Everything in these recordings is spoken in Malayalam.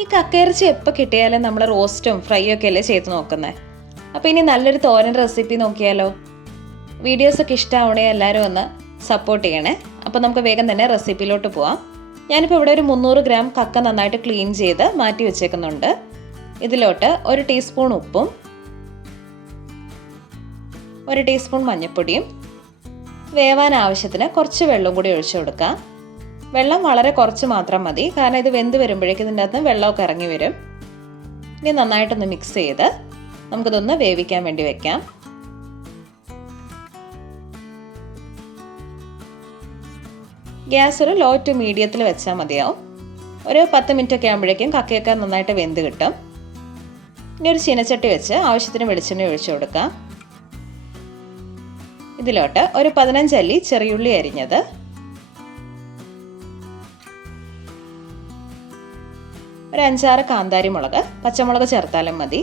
ഈ കക്കയിറച്ചി എപ്പോൾ കിട്ടിയാലും നമ്മൾ റോസ്റ്റും ഫ്രൈയും ഒക്കെ അല്ലേ ചെയ്ത് നോക്കുന്നത്. അപ്പോൾ ഇനി നല്ലൊരു തോരൻ റെസിപ്പി നോക്കിയാലോ. വീഡിയോസൊക്കെ ഇഷ്ടമാവണേ എല്ലാവരും ഒന്ന് സപ്പോർട്ട് ചെയ്യണേ. അപ്പോൾ നമുക്ക് വേഗം തന്നെ റെസിപ്പിയിലോട്ട് പോവാം. ഞാനിപ്പോൾ ഇവിടെ ഒരു 300 ഗ്രാം കക്ക നന്നായിട്ട് ക്ലീൻ ചെയ്ത് മാറ്റി വെച്ചേക്കുന്നുണ്ട്. ഇതിലോട്ട് 1 ടീസ്പൂൺ ഉപ്പും 1 ടീസ്പൂൺ മഞ്ഞൾപ്പൊടിയും വേവാൻ ആവശ്യത്തിന് കുറച്ച് വെള്ളം കൂടി ഒഴിച്ചു കൊടുക്കാം. വെള്ളം വളരെ കുറച്ച് മാത്രം മതി, കാരണം ഇത് വെന്ത് വരുമ്പോഴേക്കും ഇതിൻ്റെ അകത്ത് വെള്ളമൊക്കെ ഇറങ്ങി വരും. ഇനി നന്നായിട്ടൊന്ന് മിക്സ് ചെയ്ത് നമുക്കിതൊന്ന് വേവിക്കാൻ വേണ്ടി വെക്കാം. ഗ്യാസ് ഒരു ലോ ടു മീഡിയത്തിൽ വെച്ചാൽ മതിയാവും. ഒരു 10 മിനിറ്റ് ഒക്കെ ആകുമ്പോഴേക്കും കക്കയൊക്കെ നന്നായിട്ട് വെന്ത് കിട്ടും. ഇനി ഒരു ചീനച്ചട്ടി വെച്ച് ആവശ്യത്തിന് വെളിച്ചെണ്ണ ഒഴിച്ചു കൊടുക്കാം. ഇതിലോട്ട് ഒരു 15 അല്ലി ചെറിയുള്ളി അരിഞ്ഞത്, ഒരു 5-6 കാന്താരി മുളക്, പച്ചമുളക് ചേർത്താലും മതി,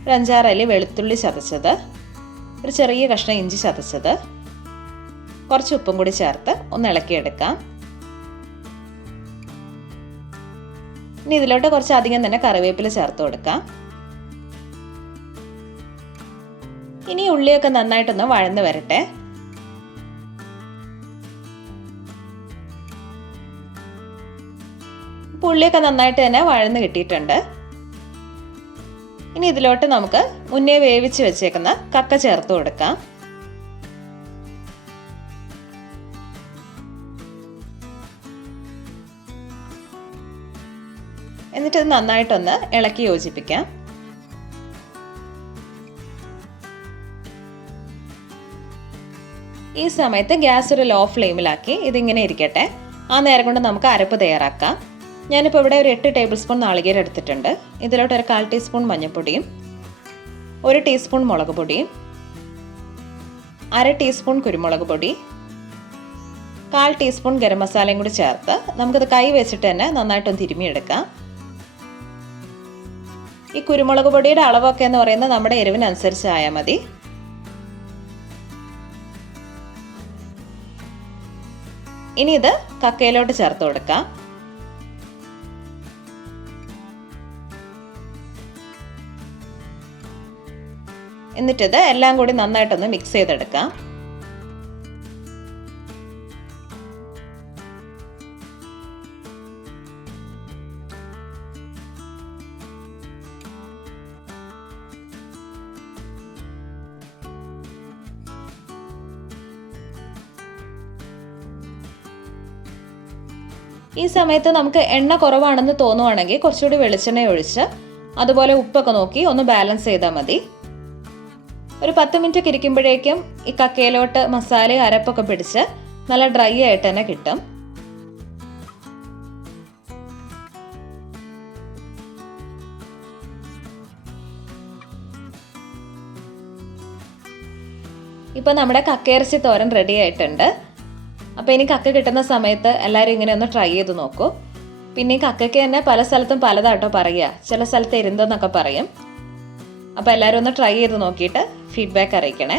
ഒരു 5-6 അല്ലി വെളുത്തുള്ളി ചതച്ചത്, ഒരു ചെറിയ കഷ്ണം ഇഞ്ചി ചതച്ചത്, കുറച്ച് ഉപ്പും കൂടി ചേർത്ത് ഒന്ന് ഇളക്കിയെടുക്കാം. ഇനി ഇതിലോട്ട് കുറച്ച് അധികം തന്നെ കറിവേപ്പില ചേർത്ത് കൊടുക്കാം. ഇനി ഉള്ളിയൊക്കെ നന്നായിട്ടൊന്ന് വഴന്ന് വരട്ടെ. ഉള്ളിയൊക്കെ നന്നായിട്ട് തന്നെ വഴന്ന് കിട്ടിയിട്ടുണ്ട്. ഇനി ഇതിലോട്ട് നമുക്ക് മുന്നേ വേവിച്ച് വെച്ചേക്കുന്ന കക്ക ചേർത്ത് കൊടുക്കാം. എന്നിട്ട് ഇത് നന്നായിട്ടൊന്ന് ഇളക്കി യോജിപ്പിക്കാം. ഈ സമയത്ത് ഗ്യാസ് ഒരു ലോ ഫ്ലെയിമിലാക്കി ഇതിങ്ങനെ ഇരിക്കട്ടെ. ആ നേരം കൊണ്ട് നമുക്ക് അരപ്പ് തയ്യാറാക്കാം. ഞാനിപ്പോൾ ഇവിടെ ഒരു 8 ടേബിൾ സ്പൂൺ നാളികേരം എടുത്തിട്ടുണ്ട്. ഇതിലോട്ട് ഒരു 1/4 ടീസ്പൂൺ മഞ്ഞൾപ്പൊടിയും 1 ടീസ്പൂൺ മുളക് പൊടിയും 1/2 ടീസ്പൂൺ കുരുമുളക് പൊടി 1/4 ടീസ്പൂൺ ഗരം മസാലയും കൂടി ചേർത്ത് നമുക്കിത് കൈ വെച്ചിട്ട് തന്നെ നന്നായിട്ടൊന്ന് തിരുമ്മിയെടുക്കാം. ഈ കുരുമുളക് പൊടിയുടെ അളവൊക്കെ എന്ന് പറയുന്നത് നമ്മുടെ എരിവിനനുസരിച്ചായാൽ മതി. ഇനി ഇത് കക്കയിലോട്ട് ചേർത്ത് കൊടുക്കാം. എന്നിട്ടിത് എല്ലാം കൂടി നന്നായിട്ടൊന്ന് മിക്സ് ചെയ്തെടുക്കാം. ഈ സമയത്ത് നമുക്ക് എണ്ണ കുറവാണെന്ന് തോന്നുവാണെങ്കിൽ കുറച്ചുകൂടി വെളിച്ചെണ്ണ ഒഴിച്ച് അതുപോലെ ഉപ്പൊക്കെ നോക്കി ഒന്ന് ബാലൻസ് ചെയ്താൽ മതി. ഒരു 10 മിനിറ്റ് ഒക്കെ ഇരിക്കുമ്പോഴേക്കും ഈ കക്കയിലോട്ട് മസാലയും അരപ്പൊക്കെ പിടിച്ച് നല്ല ഡ്രൈ ആയിട്ട് തന്നെ കിട്ടും. ഇപ്പം നമ്മുടെ കക്കയിറച്ചി തോരൻ റെഡി ആയിട്ടുണ്ട്. അപ്പോൾ ഇനി കക്ക കിട്ടുന്ന സമയത്ത് എല്ലാവരും ഇങ്ങനെ ഒന്ന് ട്രൈ ചെയ്ത് നോക്കൂ. പിന്നെ ഈ കക്കയ്ക്ക് തന്നെ പല സ്ഥലത്തും പലതാട്ടോ പറയുക. ചില സ്ഥലത്ത് എരുന്തെന്നൊക്കെ പറയും. അപ്പോൾ എല്ലാവരും ഒന്ന് ട്രൈ ചെയ്ത് നോക്കിയിട്ട് ഫീഡ്ബാക്ക് അറിയിക്കണേ.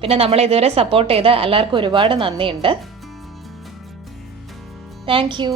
പിന്നെ നമ്മളെ ഇതുവരെ സപ്പോർട്ട് ചെയ്ത എല്ലാവർക്കും ഒരുപാട് നന്ദിയുണ്ട്. Thank you.